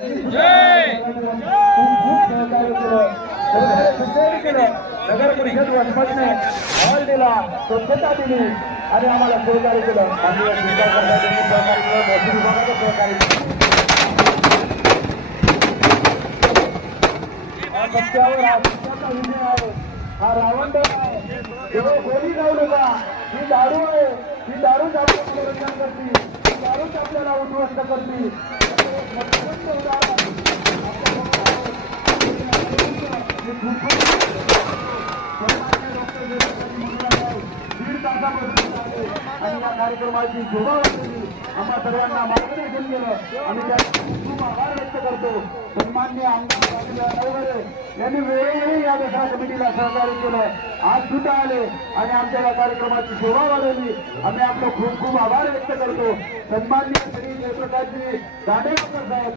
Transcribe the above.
नगर परिषद वसमतने हॉल दिला, स्वच्छता दिली आणि आम्हाला सहकार्य केलं. विभागाचं सहकार्य सत्यावर हा सत्याचा विजय आहे. हा रावण आहे. जेव्हा गोळी जाऊ नका, ही दारू आहे. ही दारूच आपलं मनोरंजन करते, ही दारूच आपल्याला उद्ध्वस्त करते. आणि या कार्यक्रमाची शोभा वाढवली, आम्हा सर्वांना मार्गदर्शन केलं. आम्ही त्याचा खूप आभार व्यक्त करतो. सन्माननीय आमदार नवघरे यांनी वेळोवेळी या दसरा कमिटीला सहकार्य केलं. आज सुद्धा आले आणि आमच्या या कार्यक्रमाची शोभा वाढवली. आम्ही आपलं खूप खूप आभार व्यक्त करतो. सन्माननीय श्री जयप्रकाशजी दांडेगावकर साहेब